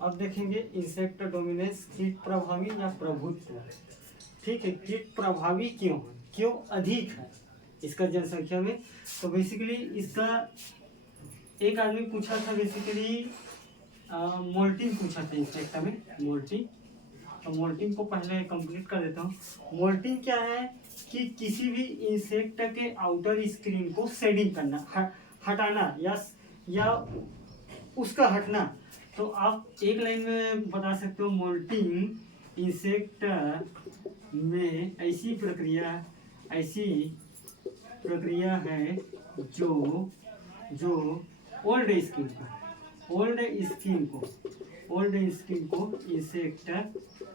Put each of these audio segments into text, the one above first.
अब देखेंगे insect dominance, कीट प्रभावी या प्रभुत्व। ठीक है, कीट प्रभावी क्यों है, क्यों अधिक है इसका जनसंख्या में। तो बेसिकली इसका एक आदमी पूछा था, बेसिकली मोल्टिंग पूछा था इंसेक्ट में, मोल्टिंग। तो मोल्टिंग को पहले कंप्लीट कर देता हूँ। मोल्टिंग क्या है कि किसी भी इंसेक्ट के आउटर स्क्रीन को शेडिंग करना, हटाना या उसका हटना। तो आप एक लाइन में बता सकते हो, मोल्टिंग इंसेक्ट में ऐसी प्रक्रिया है जो ओल्ड स्किन को इंसेक्ट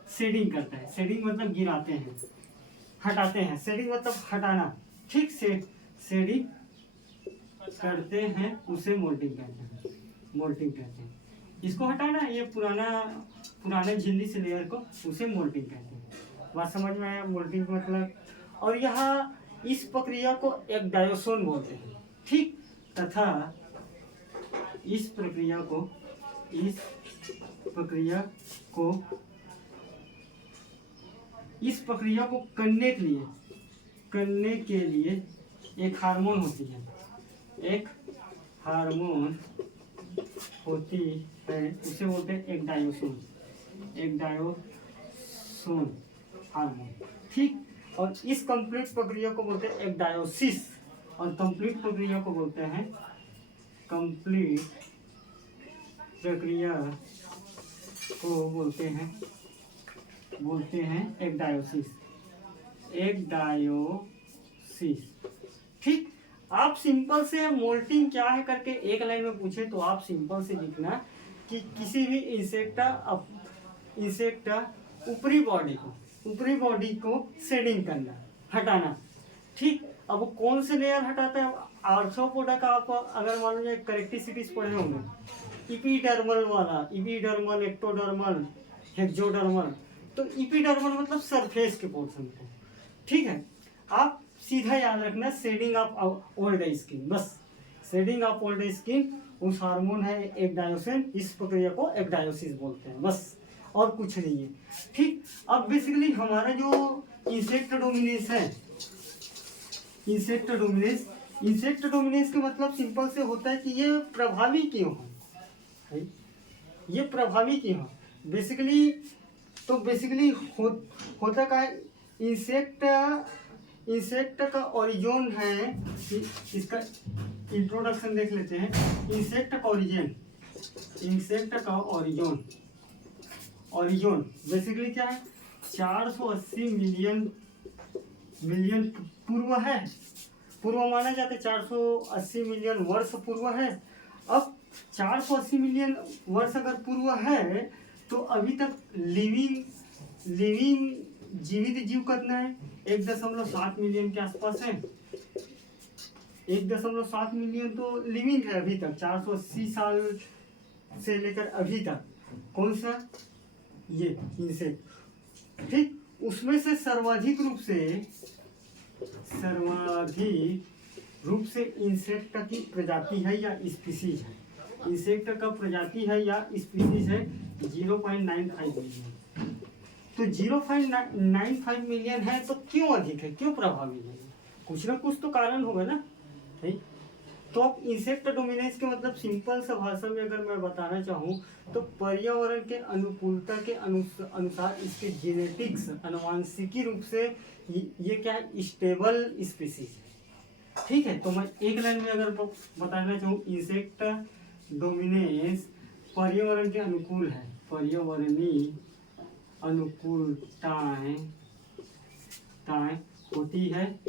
शेडिंग करता है। शेडिंग मतलब गिराते हैं, हटाते हैं। शेडिंग मतलब हटाना, ठीक से शेडिंग करते हैं, उसे मोल्टिंग कहते हैं। इसको हटाना, ये पुराने झिल्ली से लेयर को, उसे मोल्टिंग कहते हैं। बात समझ में आया मोल्टिंग का मतलब। और यहाँ इस प्रक्रिया को एक्डायोसोन बोलते हैं, ठीक। तथा इस प्रक्रिया को करने के लिए एक हार्मोन होती है, उसे बोलते हैं एक्डायोसोन हार्मोन, ठीक। और इस कंप्लीट प्रक्रिया को बोलते हैं एक्डायोसिस, और कंप्लीट प्रक्रिया को बोलते हैं एक्डायोसिस, ठीक। आप सिंपल से मोल्टिंग क्या है करके एक लाइन में पूछे तो आप सिंपल से लिखना कि किसी भी इंसेक्ट ऊपरी बॉडी को शेडिंग करना, हटाना, ठीक। अब कौन से लेयर हटाता है, आर्थ्रोपोडा का आप अगर मान लीजिए कैरेक्टरिस्टिक्स पढ़े होंगे, इपीडर्मल, एक्टोडर्मल, हेक्सोडर्मल। तो इपीडर्मल मतलब सरफेस के पोर्शन को, ठीक है। आप सीधा याद रखना, शेडिंग ऑफ ओल्ड स्किन, बस शेडिंग ऑफ ओल्ड स्किन उस हार्मोन है एक्डायोसिन, इस प्रक्रिया को एक्डायोसिस बोलते हैं, बस और कुछ नहीं है, ठीक। अब बेसिकली हमारा जो इंसेक्ट डोमिनेंस के मतलब सिंपल से होता है कि ये प्रभावी क्यों है, बेसिकली होता क्या है, इंसेक्ट का ओरिजिन है, इसका इंट्रोडक्शन देख लेते हैं। इंसेक्ट का ओरिजिन बेसिकली क्या है, 480 मिलियन पूर्व माना जाता है, 480 मिलियन वर्ष पूर्व है। अब 480 मिलियन वर्ष अगर पूर्व है तो अभी तक जीवित जीव कितना है, 1.7 मिलियन के आसपास है। 1.7 मिलियन तो लिविंग है अभी तक, 480 साल से लेकर अभी तक। कौन सा, ये इंसेक्ट, ठीक। उसमें से सर्वाधिक रूप से इंसेक्ट की प्रजाति है या स्पीसीज है, इंसेक्ट का प्रजाति है या स्पीसीज है 0.95 मिलियन। तो 0.95 मिलियन है तो क्यों अधिक है, क्यों प्रभावी है, कुछ ना कुछ तो कारण होगा ना, ठीक। तो अब इंसेक्ट डोमिनेंस के मतलब सिंपल सा भाषा में अगर मैं बताना चाहूँ तो पर्यावरण के अनुकूलता के अनुसार इसके जेनेटिक्स, अनुवांशिकी रूप से ये क्या है, स्टेबल स्पीसीज है, ठीक है। तो मैं एक लाइन में अगर बताना चाहूँ, इंसेक्ट डोमिनेंस पर्यावरण के अनुकूल है, पर्यावरणीय अनुकूलताएं होती है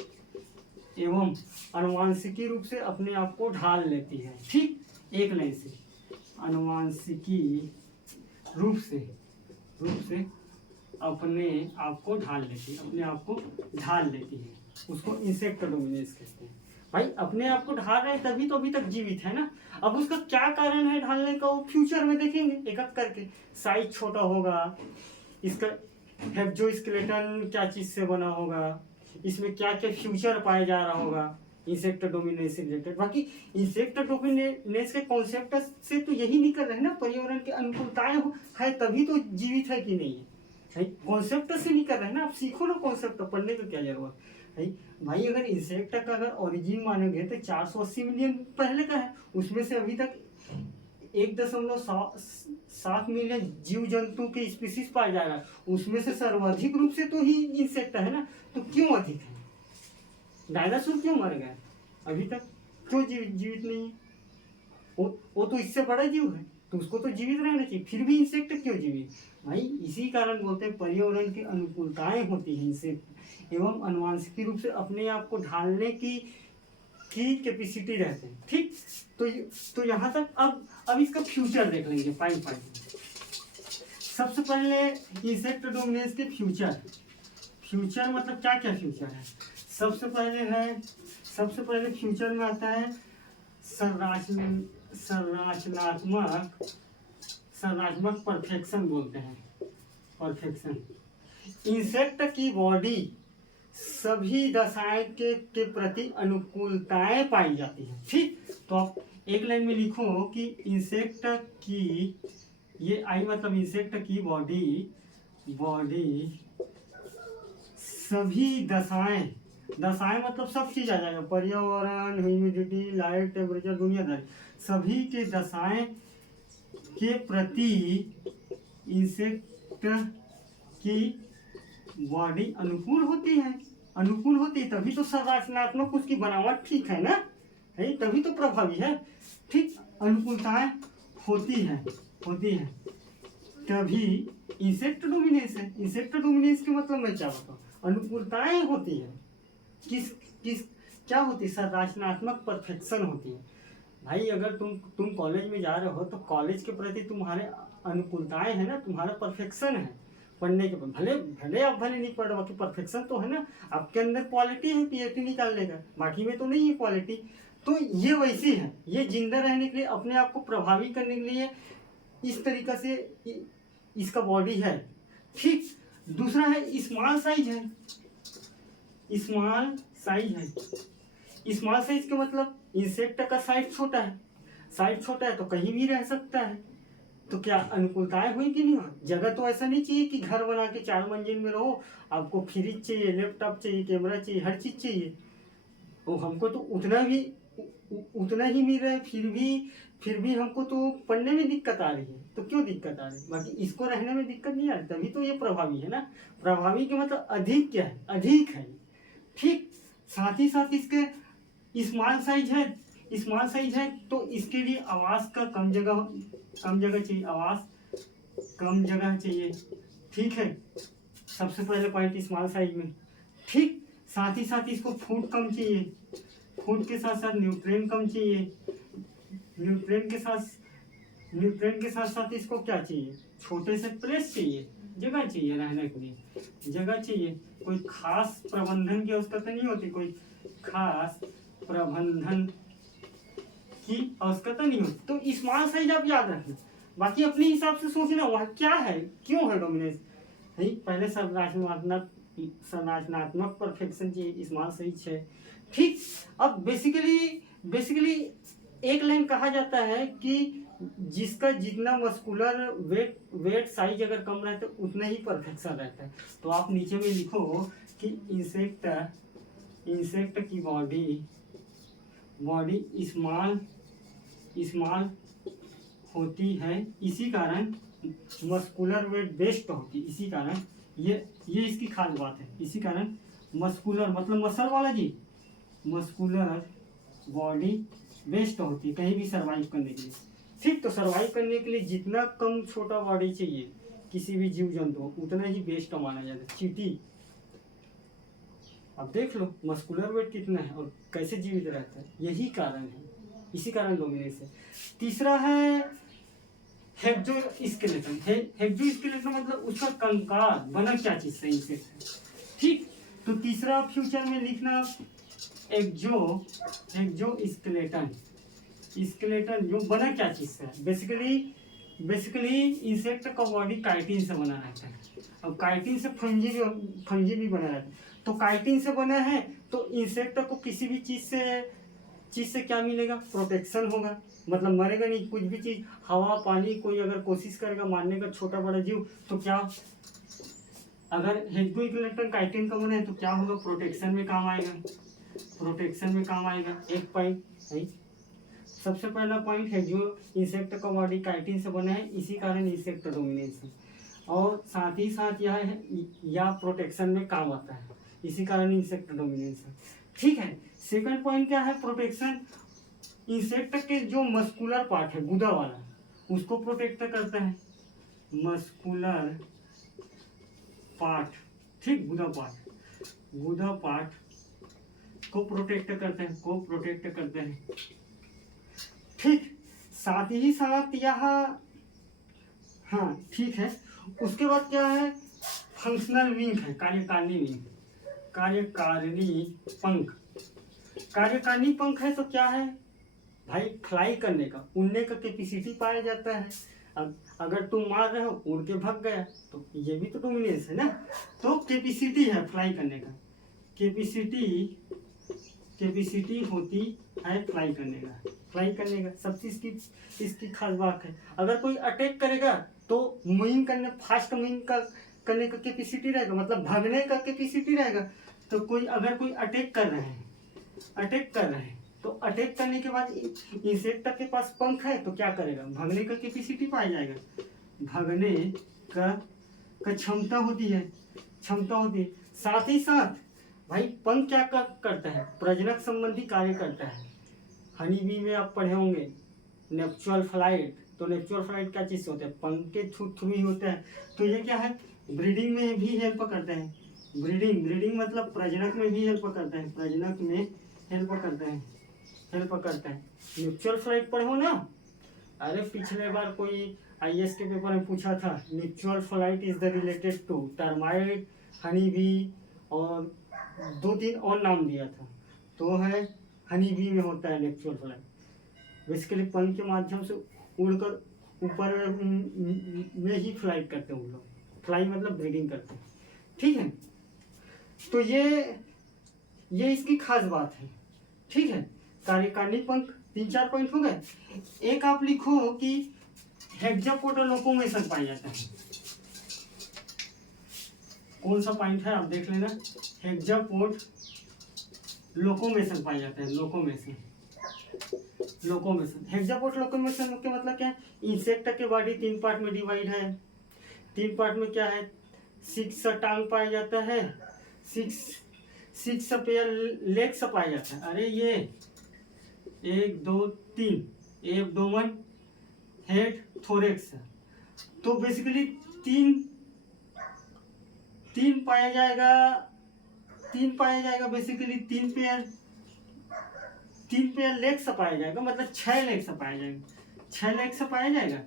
एवं अनुवांशिकी रूप से अपने आप को ढाल लेती है, ठीक। एक लाइन से, अनुवांशिकी रूप से अपने आप को ढाल लेती है, उसको इंसेक्ट डोमिनेंस कहते हैं। भाई अपने आप को ढाल रहे तभी तो अभी तक जीवित है ना। अब उसका क्या कारण है ढालने का, वो फ्यूचर में देखेंगे एक एक करके। साइज छोटा होगा, इसका हेक्सोस्केलेटन क्या चीज से बना होगा, इसमें क्या क्या फ्यूचर पाया जा रहा होगा, इंसेक्ट डोमिनेंस से रिलेटेड। बाकी इंसेक्ट डोमिनेंस के कॉन्सेप्ट से तो यही नहीं कर रहे हैं ना, पर्यावरण की अनुकूलताएं है तभी तो जीवित है कि नहीं है, कॉन्सेप्ट से नहीं कर रहे हैं ना। आप सीखो ना कॉन्सेप्ट, पढ़ने की क्या जरूरत है भाई। अगर इंसेक्ट का अगर ओरिजिन मानोगे तो 480 मिलियन पहले का है, उसमें से अभी तक 1.7 मिलियन जीव जंतु के स्पीसीज पाया जा रहा है, उसमें से सर्वाधिक रूप से तो ही इंसेक्ट है ना। तो क्यों अधिक है? डायनासोर क्यों मर गए अभी तक, क्यों जीवित नहीं है? वो तो इससे बड़ा जीव है, तो उसको तो जीवित रहना चाहिए, फिर भी इंसेक्ट क्यों जीवित भाई? इसी कारण बोलते हैं पर्यावरण की अनुकूलताएं होती हैं इंसेक्ट एवं अनुवांशिक रूप से अपने आप को ढालने की कैपेसिटी रहते हैं। ठीक, तो यहाँ तक अब इसका फ्यूचर देख लेंगे पॉइंट। सबसे पहले इंसेक्ट डोमिनेंस के फ्यूचर मतलब क्या क्या फ्यूचर है। सबसे पहले फ्यूचर में आता है संरचनात्मक परफेक्शन बोलते हैं। परफेक्शन, इंसेक्ट की बॉडी सभी दशाएं के प्रति अनुकूलताएं पाई जाती है। ठीक, तो आप एक लाइन में लिखो कि इंसेक्ट की, ये आई मतलब इंसेक्ट की बॉडी सभी दशाएं मतलब सब चीज आ जाएगा, पर्यावरण, ह्यूमिडिटी, लाइट, टेम्परेचर, दुनियादारी, सभी के दशाएं के प्रति इंसेक्ट की बॉडी अनुकूल होती है तभी तो संरचनात्मक उसकी बनावट ठीक है ना, है तभी तो प्रभावी है। ठीक, अनुकूलताएं होती है तभी इंसेक्ट डोमिनेंस है। इंसेक्ट डोमिनेंस के मतलब मैं क्या बताऊं, अनुकूलताएं होती है, किस क्या होती है? संरचनात्मक परफेक्शन होती है भाई। अगर तुम कॉलेज में जा रहे हो तो कॉलेज के प्रति तुम्हारे अनुकूलताएं है ना, तुम्हारा परफेक्शन है पढ़ने के। भले आप नहीं पढ़ रहे, बाकी परफेक्शन तो है ना, आपके अंदर क्वालिटी है पीएचडी निकालने का, बाकी में तो नहीं है क्वालिटी। तो ये वैसी है, ये जिंदा रहने के लिए, अपने आप को प्रभावी करने के लिए इस तरीका से इसका बॉडी है। ठीक, दूसरा है स्मॉल साइज है। स्मॉल साइज का मतलब इंसेक्ट का साइज छोटा है तो कहीं भी रह सकता है। तो क्या अनुकूलताएं हुई कि नहीं हुई? जगह तो ऐसा नहीं चाहिए कि घर बना के 4 मंजिल में रहो, आपको फ्रिज चाहिए, लैपटॉप चाहिए, कैमरा चाहिए, हर चीज चाहिए। तो हमको तो उतना ही मिल रहा है, फिर भी हमको तो पढ़ने में दिक्कत आ रही है। तो क्यों दिक्कत आ रही है? बाकी इसको रहने में दिक्कत नहीं आ रही, तभी तो ये प्रभावी है ना। प्रभावी के मतलब अधिक क्या है? अधिक है। ठीक, साथ ही साथ इसके स्मॉल साइज है तो इसके लिए आवास का कम जगह चाहिए, आवास कम जगह चाहिए। ठीक है, सबसे पहले पॉइंट स्मॉल साइज में। ठीक, साथ ही साथ इसको फूड कम चाहिए, फूड के साथ साथ न्यूट्रिएंट कम चाहिए, न्यूट्रिएंट के साथ साथ इसको क्या चाहिए? छोटे से प्लेस चाहिए, जगह चाहिए रहने के लिए, जगह चाहिए। कोई खास प्रबंधन की आवश्यकता नहीं होती, कोई खास प्रबंधन की आवश्यकता नहीं होती। तो स्मॉल साइज आप याद रखना, बाकी अपने हिसाब से सोचना वह क्या है, क्यों है डोमिनेंस। पहले संरचनात्मक परफेक्शन चाहिए, स्मॉल साइज है। ठीक, अब बेसिकली एक लाइन कहा जाता है कि जिसका जितना मस्कुलर वेट साइज अगर कम रहता है उतना ही परफेक्शन रहता है। तो आप नीचे में लिखो कि इंसेक्ट की बॉडी स्मॉल होती है, इसी कारण मस्कुलर वेट बेस्ट होती है। इसी कारण ये इसकी खास बात है। इसी कारण मस्कुलर मतलब मसल वाला जी, मस्कुलर बॉडी बेस्ट होती है कहीं भी सरवाइव करने के लिए। ठीक, तो सरवाइव करने के लिए जितना कम छोटा बॉडी चाहिए किसी भी जीव जंतु, उतना ही बेस्ट माना जाता है। चींटी, अब देख लो मस्कुलर वेट कितना है और कैसे जीवित रहता है, यही कारण है, इसी कारण डोमिनेंस है। तीसरा है हेक्सोस्केलेटन। हेक्सोस्केलेटन मतलब उसका कंकाल बना क्या चीज से इंसेक्ट है। ठीक, तो तीसरा फ्यूचर में लिखना एक्सोस्केलेटन जो बना क्या चीज से है। बेसिकली इंसेक्ट का बॉडी काइटिन से बना रहता है। अब काइटिन से फंजी भी बना रहता है। तो काइटिन से बना है तो इंसेक्ट को किसी भी चीज से क्या मिलेगा, प्रोटेक्शन होगा, मतलब मरेगा नहीं। कुछ भी चीज, हवा पानी, कोई अगर कोशिश करेगा मारने का छोटा बड़ा जीव, तो क्या, अगर हेक्सोस्केलेटन काइटिन का बना है तो क्या होगा, प्रोटेक्शन में काम आएगा, प्रोटेक्शन में काम आएगा। एक पॉइंट है, सबसे पहला पॉइंट है जो इंसेक्ट का बॉडी काइटिन से बना है, इसी कारण इंसेक्ट डोमिनेंस है। और साथ ही साथ यह है या प्रोटेक्शन में काम आता है, इसी कारण इंसेक्ट डोमिनेंस है। ठीक है, सेकंड पॉइंट क्या है, प्रोटेक्शन इंसेक्ट के जो मस्कुलर पार्ट है, गुदा वाला, उसको प्रोटेक्ट करता है, मस्कुलर पार्ट, ठीक, गुदा पार्ट को प्रोटेक्ट करते हैं, ठीक। साथ ही साथ यह, हाँ ठीक है, उसके बाद क्या है, फंक्शनल विंग है, कार्यकारिणी पंख है। तो क्या है भाई, फ्लाई करने का, उड़ने का कैपेसिटी पाया जाता है। अब अगर तुम मार रहे हो, उड़ के भाग गया, तो ये भी तो डोमिनेंस है ना। तो कैपेसिटी है फ्लाई करने का, कैपेसिटी होती है फ्लाई करने का, सब चीज इसकी खास बात है। अगर कोई अटैक करेगा तो मूविंग करने, फास्ट मूविंग करने का कैपेसिटी रहेगा, मतलब भागने का कैपेसिटी रहेगा। तो अगर कोई अटैक कर रहे हैं तो अटैक करने के बाद इंसेक्ट के पास पंख है, तो क्या करेगा, भागने का कैपेसिटी पाया जाएगा, भागने का क्षमता होती है। साथ ही साथ भाई पंख क्या करता है, प्रजनक संबंधी कार्य करता है। हनी बी में आप पढ़े होंगे नेप्चुरल फ्लाइट, तो नेप्चुरल फ्लाइट क्या चीज से होता है, पंख के थ्रू ही होता है। तो ये क्या है, ब्रीडिंग में भी हेल्प करता है, ब्रीडिंग मतलब प्रजनक में भी हेल्प करता है, नेप्चुरल फ्लाइट पढ़ो ना। अरे पिछले बार कोई आईएएस के पेपर में पूछा था, nuptial flight is the related to termite, honey bee और 2-3 और नाम दिया था। तो है हनी बी में होता है नेप्चुरल फ्लाइट, बेसिकली पंख के माध्यम से उड़कर ऊपर में ही फ्लाइट करते हैं वो लोग, फ्लाई मतलब ब्रीडिंग करते हैं। ठीक है, तो ये इसकी खास बात है। ठीक है, कार्यकारिणी पंख 3-4 पॉइंट हो गए। एक आप लिखो कि हेक्सापोड लोकोमोशन पाया जाता है, कौन सा पॉइंट है आप देख लेना, हेक्सापोड लोकोमोशन पाया जाता है, लोकोमोशन। हेक्सापोड लोकोमोशन के मतलब क्या है, इंसेक्ट के बॉडी 3 पार्ट में डिवाइड है। 3 पार्ट में क्या है, 6 टांग पाया जाता है, 6 पेयर लेग्स पाया जाता है। अरे ये 1 2 3 एब्डोमेन, हेड, थोरेक्स। तो बेसिकली तीन पाया जाएगा बेसिकली 3 पेयर लेग्स पाया जाएगा, मतलब 6 लेग्स पाया जाएगा।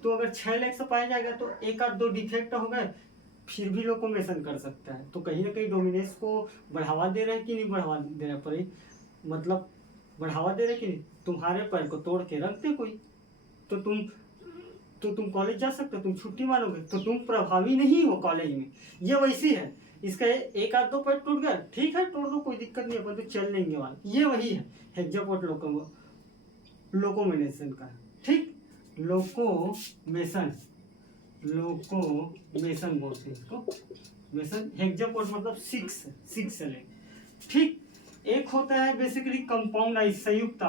तो अगर 6 लेग्स पाया जाएगा तो 1-2 डिफेक्ट हो गए, फिर भी लोकोमोशन कर सकता है। तो कहीं ना कहीं डोमिनेंस को बढ़ावा दे रहा है कि नहीं बढ़ावा दे रहा है, मतलब बढ़ावा दे रहे कि नहीं। तुम्हारे पैर को तोड़ के रख दे कोई, तो तुम कॉलेज जा सकते हो, तुम छुट्टी मारोगे तो तुम प्रभावी नहीं हो कॉलेज में। ये वैसी है, इसका 1-2 पैर टूट गया, ठीक है तोड़ दो, कोई दिक्कत नहीं, अपन तो चल लेंगे वाला। ये वही है हेक्सापोड लोकोमोशन का। ठीक, लोकोमेशन बोलते हैं इसको, मेसन। हेक्सापोड मतलब 6 लेग। ठीक, एक होता है बेसिकली कंपाउंड आई, संयुक्त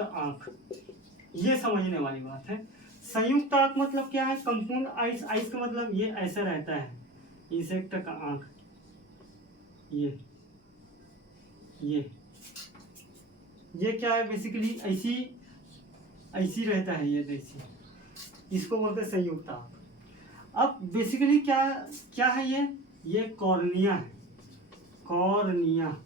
आंख। ये समझने वाली बात है। संयुक्त आंख मतलब क्या है, कंपाउंड आइस का मतलब ये ऐसा रहता है इंसेक्ट का आंख, ये क्या है बेसिकली ऐसी रहता है, ये ऐसी, इसको बोलते हैं संयुक्त आंख। अब बेसिकली क्या है, ये कॉर्निया है, कॉर्निया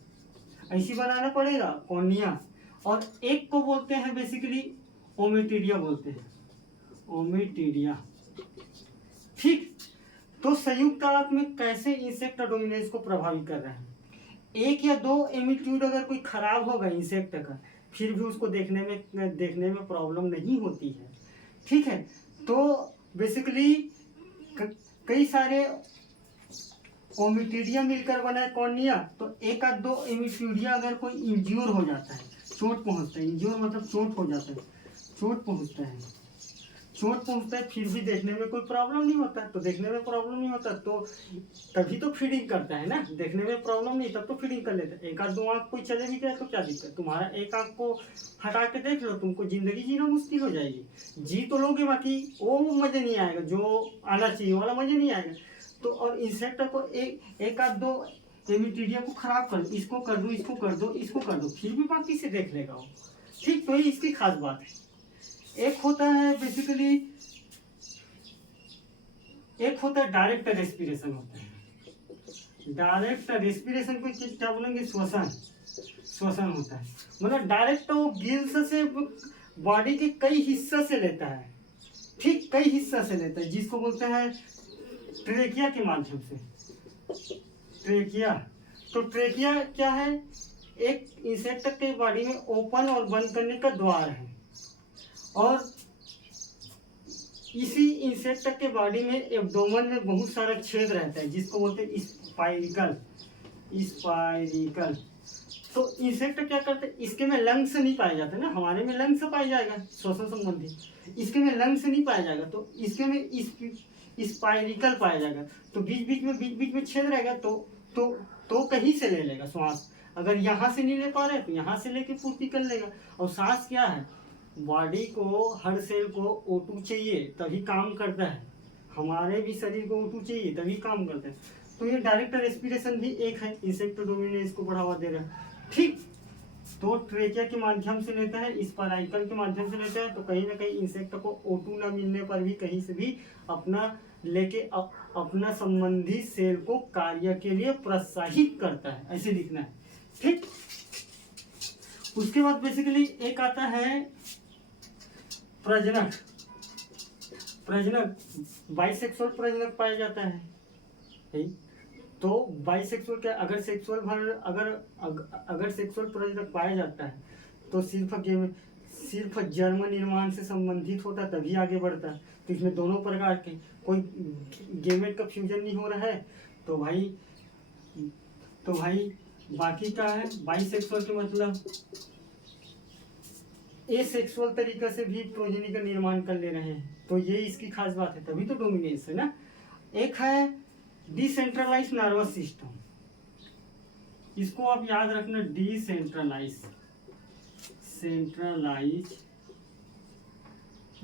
ऐसी बनाना पड़ेगा, कॉर्निया। और एक को बोलते हैं बेसिकली ओमेटिडिया बोलते हैं, ओमेटिडिया। ठीक, तो संयुक्त आंख में कैसे इंसेक्ट डोमिनेंस को प्रभावित कर रहे हैं। 1 या 2 एमिट्यूड अगर कोई खराब होगा इंसेक्ट का, फिर भी उसको देखने में प्रॉब्लम नहीं होती है। ठीक है, तो बेसिकली कई सारे ओमिटीडिया मिलकर बना है कॉर्निया। तो एक आध दो ओमिटीडिया अगर कोई इंज्योर हो जाता है, चोट पहुंचता है, इंज्योर मतलब चोट हो जाता है, चोट पहुंचता है, चोट पहुंचता है, फिर भी देखने में कोई प्रॉब्लम नहीं होता। तो देखने में प्रॉब्लम नहीं होता तो तभी तो फीडिंग करता है ना। देखने में प्रॉब्लम नहीं तब तो फीडिंग कर लेता है। एक आध दो आँख कोई चले भी गया तो क्या दिक्कत, तुम्हारा एक आँख को हटा के देख लो, तुमको जिंदगी जीना मुश्किल हो जाएगी। जी तो लोगे, बाकी वो मजे नहीं आएगा, जो आना चाहिए वाला मजे नहीं आएगा। तो और इंसेक्ट को एक आध दो एमिटीडिया को खराब कर दो, इसको कर दो, इसको कर दो, इसको कर दो, फिर भी बाकी से देख लेगा वो। ठीक, तो ये इसकी खास बात है। एक होता है बेसिकली, एक होता है डायरेक्ट रेस्पिरेशन होता है। डायरेक्ट रेस्पिरेशन को क्या बोलेंगे, श्वसन, श्वसन होता है। मतलब डायरेक्ट वो गिल्स से बॉडी के कई हिस्सा से लेता है, ठीक, कई हिस्सा से लेता है, जिसको बोलते हैं ट्रेकिया के माध्यम से। ट्रेकिया, तो ट्रेकिया क्या है, एक इंसेक्ट के बॉडी में ओपन और बंद करने का द्वार है। और इसी इंसेक्ट के बॉडी में एब्डोमेन में बहुत सारा छेद रहता है, जिसको बोलते हैं स्पाइरिकल, स्पाइरिकल। तो इंसेक्ट क्या करते हैं, इसके में लंग्स नहीं पाए जाते ना, हमारे में लंग्स पाया जाएगा श्वसन संबंधी, इसके में लंग्स नहीं पाया जाएगा, तो इसके में स्पाइरिकल पाया जाएगा। तो बीच बीच में छेद रहेगा, तो कहीं से ले लेगा श्वास। अगर यहाँ से नहीं ले पा रहे तो यहाँ से लेके पूर्ति कर लेगा। और सांस क्या है, बॉडी को, हर सेल को O2 चाहिए तभी काम करता है, हमारे भी शरीर को O2 चाहिए तभी काम करता है। तो ये डायरेक्ट रेस्पिरेशन भी एक है, इंसेक्ट डोमिनेंस को बढ़ावा दे रहा है। ठीक, तो ट्रेकिया के माध्यम से लेता है, स्पाइरिकल के माध्यम से लेता है। तो कहीं ना कहीं इंसेक्ट को O2 ना मिलने पर भी कहीं से भी अपना लेके अपना संबंधी सेल को कार्य के लिए प्रोत्साहित करता है, ऐसे लिखना है। ठीक, उसके बाद बेसिकली एक आता है प्रजनक। प्रजनक, बाइसेक्सुअल प्रजनक पाया जाता है। तो बाइसेक्सुअल क्या, अगर सेक्सुअल अगर सेक्सुअल प्रजनक पाया जाता है तो सिर्फ जन्म निर्माण से संबंधित होता, तभी आगे बढ़ता है। तो इसमें दोनों प्रकार के, कोई गेमेट का फ्यूजन नहीं हो रहा है तो भाई बाकी का है बाइसेक्सुअल के मतलब एसेक्सुअल तरीका से भी प्रोजेनी का निर्माण कर ले रहे हैं। तो ये इसकी खास बात है, तभी तो डोमिनेंस है ना। एक है डिसेंट्रलाइज नर्वस सिस्टम, इसको आप याद रखना, decentralise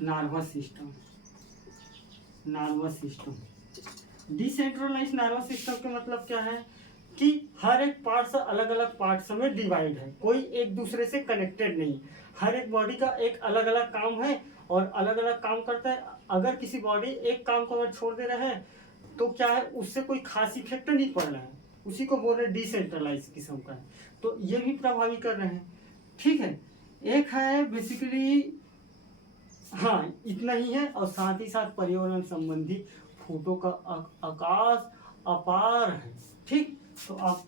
nervous system. Nervous system, decentralise nervous system का मतलब क्या है कि हर एक पार्ट्स अलग अलग पार्ट्स में डिवाइड है, कोई एक दूसरे से कनेक्टेड नहीं। हर एक बॉडी का एक अलग अलग काम है और अलग अलग काम करता है। अगर किसी बॉडी एक काम को अगर छोड़ दे रहा है तो क्या है, उससे कोई खास इफेक्ट नहीं पड़ रहा है, उसी को बोल रहे हैं डिसेंट्रलाइज किस्म का है। तो ये भी प्रभावी कर रहे हैं। ठीक है, एक है बेसिकली, हाँ इतना ही है। और साथ ही साथ पर्यावरण संबंधी फूटों का आकाश अपार है। ठीक, तो आप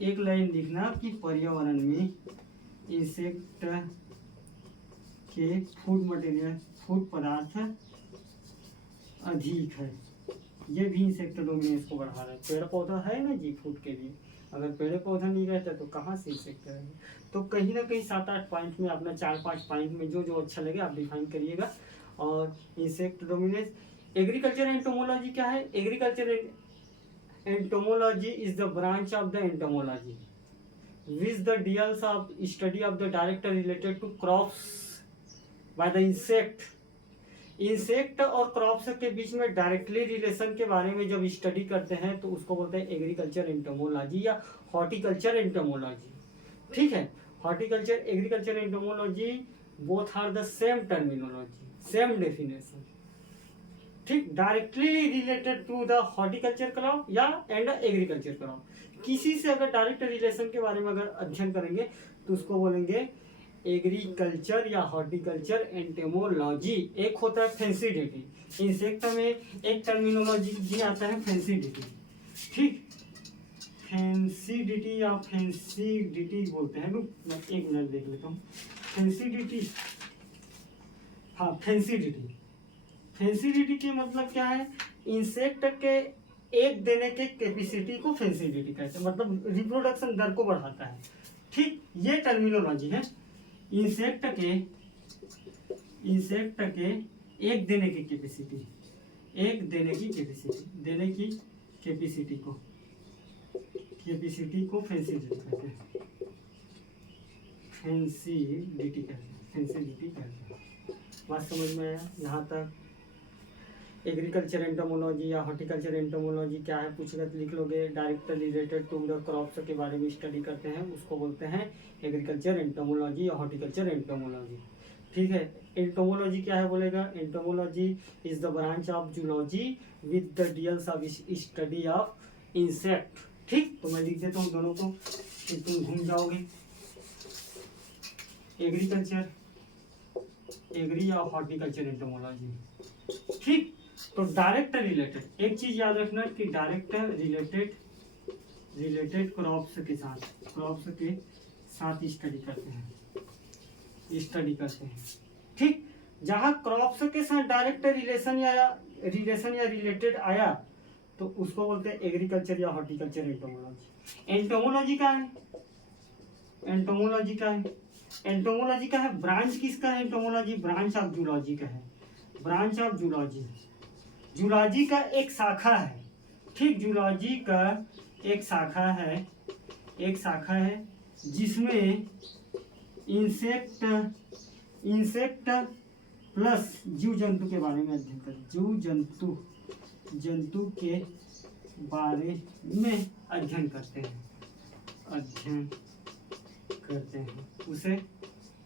एक लाइन लिखना कि पर्यावरण में इंसेक्ट के फूड मटेरियल, फूड पदार्थ अधिक है। ये भी इंसेक्ट डोमिनेंस को बढ़ा रहा है। पेड़ पौधा है ना जी फूड के लिए, अगर पेड़ पौधा नहीं रहता तो कहाँ से इंसेक्ट रहेंगे। तो कहीं ना कहीं 7-8 पॉइंट में, अपना 4-5 पॉइंट में जो अच्छा लगे आप डिफाइन करिएगा। और इंसेक्ट डोमिनेंस, एग्रीकल्चर एंटोमोलॉजी क्या है, agriculture entomology is the branch of the entomology which the deals of study of the direct related to crops by the insect. Insect और क्रॉप्स के बीच में डायरेक्टली रिलेशन के बारे में जब स्टडी करते हैं तो उसको बोलते हैं एग्रीकल्चर एंटोमोलॉजी या हॉर्टिकल्चर एंटोमोलॉजी। ठीक है, horticulture, agriculture entomology both are the same terminology, same definition. ठीक, directly related to the horticulture crop या एंड एग्रीकल्चर क्रॉप। किसी से अगर डायरेक्ट रिलेशन के बारे में अगर अध्ययन करेंगे तो उसको बोलेंगे एग्रीकल्चर या हॉर्टिकल्चर एंटोमोलॉजी। एक होता है फेंसिडिटी, इंसेक्ट में एक टर्मिनोलॉजी भी आता है फेंसिडिटी। ठीक, फेंसिडिटी या फेंसिडिटी बोलते हैं, मैं एक मिनट देख लेता हूँ। फेंसिडिटी, हाँ फेंसिडिटी। फेंसिडिटी के मतलब क्या है, इंसेक्ट के एक देने के कैपेसिटी को फेंसिडिटी कहते हैं, मतलब रिप्रोडक्शन दर को बढ़ाता है। ठीक, ये टर्मिनोलॉजी है। इंसेक्ट के एक देने की कैपेसिटी, एक देने की कैपेसिटी, देने की कैपेसिटी को फेंसिडिटी कहते हैं, फेंसिडिटी कहते हैं। बात समझ में आया? यहाँ तक एग्रीकल्चर एंटोमोलॉजी या हॉर्टिकल्चर एंटोमोलॉजी क्या है पूछेगा तो लिख लोगे। Directly related to the crops के बारे में स्टडी करते हैं, उसको बोलते हैं एग्रीकल्चर एंटोमोलॉजी या हॉर्टिकल्चर एंटोमोलॉजी। ठीक है, एंटोमोलॉजी क्या है बोलेगा? Entomology is the branch of zoology with the deals of study of insect. ठीक, तो मैं लिख देता हूँ दोनों को, तुम घूम जाओगे। एग्रीकल्चर, एग्री या हॉर्टिकल्चर एंटोमोलॉजी। ठीक, तो डायरेक्ट रिलेटेड, एक चीज याद रखना कि डायरेक्ट रिलेटेड क्रॉप्स के साथ स्टडी करते हैं। ठीक, जहां क्रॉप्स के साथ डायरेक्ट रिलेशन या रिलेटेड आया तो उसको बोलते हैं एग्रीकल्चर या हॉर्टिकल्चर एंटोमोलॉजी। एंटोमोलॉजी का है ब्रांच किसका है? एंटोमोलॉजी ब्रांच ऑफ जूलॉजी का है। ब्रांच ऑफ जूलॉजी का एक शाखा है। ठीक, जूलॉजी का एक शाखा है जिसमें इंसेक्ट प्लस जीव जंतु के बारे में अध्ययन करते हैं। जीव जंतु के बारे में अध्ययन करते हैं, उसे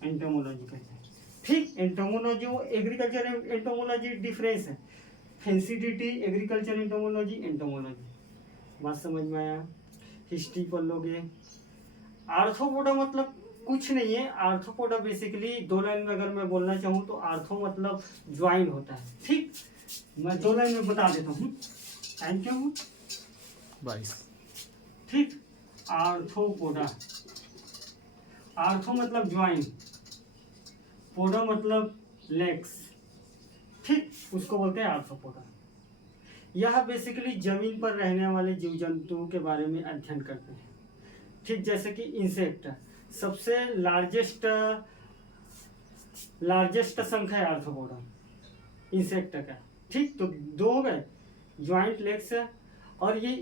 एंटोमोलॉजी कहते हैं। ठीक, एंटोमोलॉजी वो एग्रीकल्चर एंटोमोलॉजी डिफरेंस है। फेंसिडिटी एग्रीकल्चर एंटोमोलॉजी। बात समझ में आया? हिस्ट्री पढ़ लोगे। आर्थ्रोपोडा मतलब कुछ नहीं है। आर्थ्रोपोडा बेसिकली दो लाइन में अगर मैं बोलना चाहूँ तो आर्थो मतलब ज्वाइन होता है। ठीक, मैं दो लाइन में बता देता हूँ। Thank you. 22। ठीक, आर्थ्रोपोडा, आर्थो मतलब ज्वाइन, पोडा मतलब लेग्स। ठीक, उसको बोलते हैं आर्थ्रोपोडा। यह बेसिकली जमीन पर रहने वाले जीव जंतुओं के बारे में अध्ययन करते हैं। ठीक, जैसे कि इंसेक्ट सबसे लार्जेस्ट संख्या है आर्थ्रोपोडा इंसेक्ट का। ठीक, तो दो हो गए, ज्वाइंट लेग्स और ये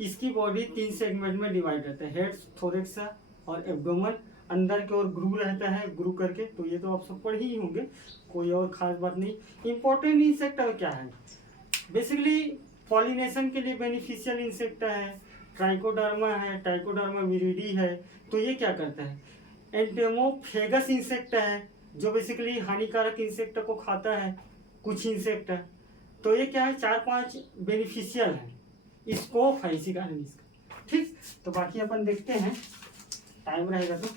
इसकी बॉडी 3 सेगमेंट में डिवाइड रहता है, हेड, थोरेक्स और एब्डोमेन। अंदर की ओर ग्रू रहता है, ग्रू करके। तो ये तो आप सब पढ़ ही होंगे, कोई और खास बात नहीं। इंपॉर्टेंट इंसेक्ट क्या है? बेसिकली पॉलिनेशन के लिए बेनिफिशियल इंसेक्ट है, ट्राइकोडर्मा विरिडी है। तो ये क्या करता है? एंटेमोफेगस इंसेक्ट है जो बेसिकली हानिकारक इंसेक्ट को खाता है, कुछ इंसेक्ट। तो ये क्या है? 4-5 बेनिफिशियल है, स्कोप है इसी कारण इसका। ठीक, तो बाकी अपन देखते हैं, टाइम रहेगा तो।